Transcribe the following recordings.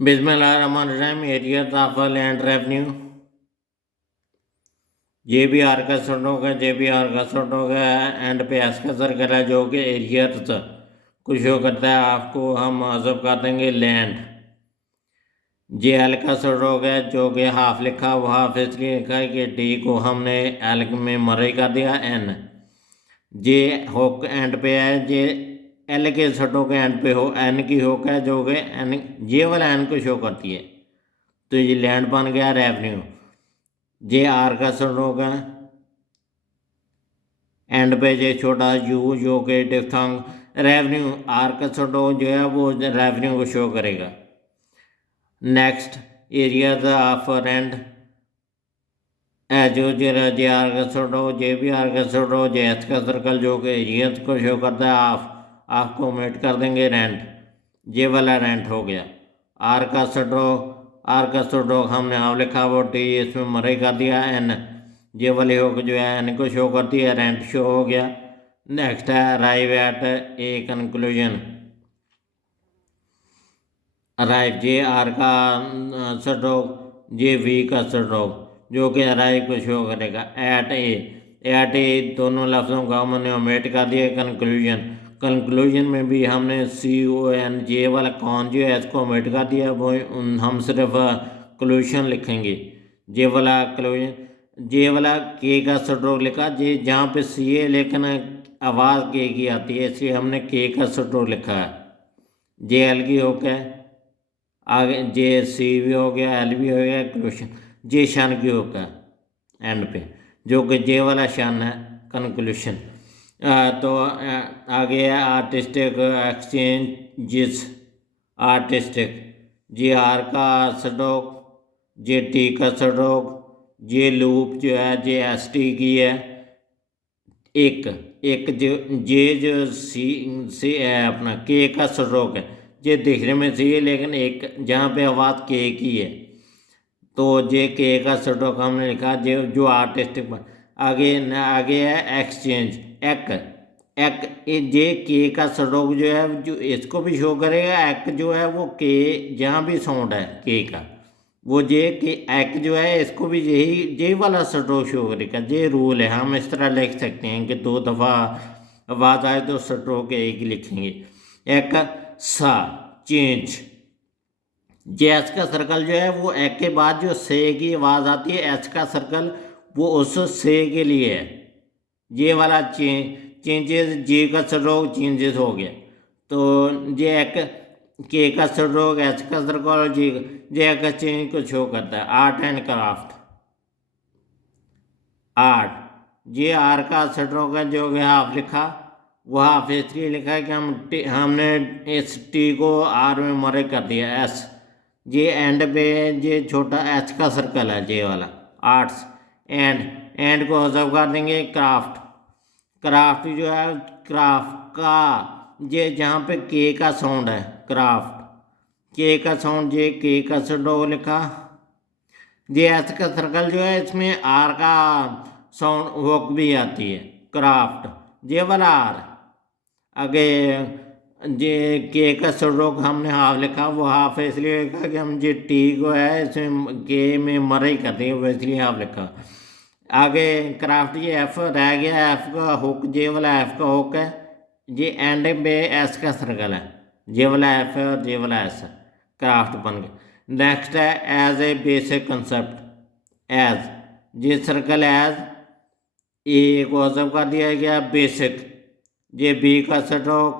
बिस्मिल्लाहिर्रहमानिर्रहीम। Arrears of land revenue. JBR का shirt होगा, JBR का सर्ट होगा। एंड पे एस का सर्कल है जो कि एरियर्स को शो करता है। आपको हम हज़फ कर देंगे लैंड। JL का सर्ट होगा जो कि हाफ लिखा हुआ, हाफ इसलिए लिखा है कि D को हमने L में मरे कर दिया। N J होक एंड पे है, जे L के सटों के एंड पे हो, N की होक है जो कि N J वाला N को शो करती है। तो ये लैंड बन गया रेवेन्यू। JR का सट होगा एंड पे जे छोटा U जो कि डिफ्थांग रेवेन्यू। R का सट हो जो है वो रेवेन्यू को शो करेगा। नेक्स्ट एरियाज ऑफ रेंट जो JR का सट हो, JBR का सट हो, JH का सर्कल जो कि एरियाज को शो करता है। आपको ओमिट कर देंगे रेंट। ये वाला रेंट हो गया। आर का सटो हमने आप लिखा वो टी इसमें मरे कर दिया। एन ये वाली हो जो है एन को शो करती है, रेंट शो हो गया। नेक्स्ट है arrive at a conclusion. Arrive J are का सटो, जे वी का सटो जो कि अराइव को शो करेगा। एट ए दोनों लफ्ज़ों का हमने ओमिट कर दिया। कंक्लूजन में भी हमने CON जे वाला कौन जो है इसको ओमिट कर दिया। वो हम सिर्फ क्लूशन लिखेंगे। जे वाला के का स्ट्रोक लिखा, जे जहाँ पे सी है लेकिन आवाज़ के की आती है इसलिए हमने के का स्ट्रोक लिखा है। JL की हो गया आगे, JC भी हो गया, L भी हो गया। क्लूशन जे शन की हो गया एंड पे जो कि जे वाला शन है कंक्लूशन। तो आगे है आर्टिस्टिक एक्सचेंजेस। आर्टिस्टिक JR का स्ट्रोक, JT का स्ट्रोक, जे लूप जो है JST की है। एक जो सी है अपना के का स्ट्रोक है। ये दिखने में सी है लेकिन एक जहाँ पे आवाज़ के की है तो जे के का स्ट्रोक हमने लिखा। जो आर्टिस्टिक आगे है एक्सचेंज। जे के का स्ट्रोक जो है जो इसको भी शो करेगा। एक जो है वो के जहाँ भी साउंड है के का वो जे के एक जो है इसको भी यही वाला स्ट्रोक शो करेगा। ये रूल है, हम इस तरह लिख सकते हैं कि 2 दफ़ा आवाज़ आए तो स्ट्रोक एक ही लिखेंगे। एक सा चेंज, जे एच का सर्कल जो है वो एक के बाद जो से की आवाज़ आती है, एच का सर्कल वो उस से के लिए है। ये वाला चेंजेस, जे का स्ट्रोक चेंजेस हो गया। तो ये एक के का स्ट्रोक, एच का सर्कल, जे का चेंज को शो करता है। Art and craft. Art J are का स्ट्रोक है जो कि हाफ लिखा, वो हाफ इसलिए लिखा है कि हमने इस टी को आर में मरे कर दिया। एस जे एंड पे जे छोटा एच का सर्कल है जे वाला। आर्ट्स एंड को हज़फ कर देंगे। क्राफ्ट जो है क्राफ्ट का जे जहाँ पे के का साउंड है क्राफ्ट, के का साउंड, जे के का स्ट्रोक लिखा। जे एच का सर्कल जो है इसमें आर का साउंड वोक भी आती है। क्राफ्ट जे वाला आर। आगे जे के का स्ट्रोक हमने हाफ लिखा, वो हाफ इसलिए लिखा कि हम जे टी को है इसमें के में मरे करते हैं वो इसलिए हाफ लिखा। आगे क्राफ्ट ये एफ रह गया। एफ का हुक, जे वाला एफ का हुक है। जे एंड पे एस का सर्कल है, जे वाला एफ है और जे वाला एस है। क्राफ्ट बन गया। नेक्स्ट है as a basic concept. As J circle as A को हज़फ कर दिया गया। बेसिक जे बी का स्ट्रोक,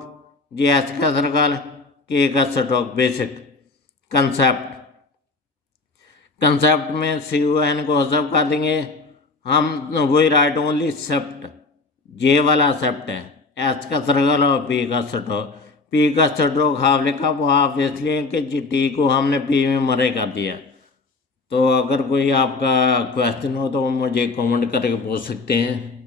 जे एच का सर्कल, के का स्ट्रोक। बेसिक कंसेप्ट में CON को हज़फ कर देंगे हम। वही राइट ओनली सेप्ट, जे वाला सेप्ट है। एच का सर्कल और पी का स्ट्रोक। पी का स्ट्रोक हाफ लिखा, वो हाफ इसलिए कि जी टी को हमने पी में मरे कर दिया। तो अगर कोई आपका क्वेश्चन हो तो मुझे कमेंट करके पूछ सकते हैं।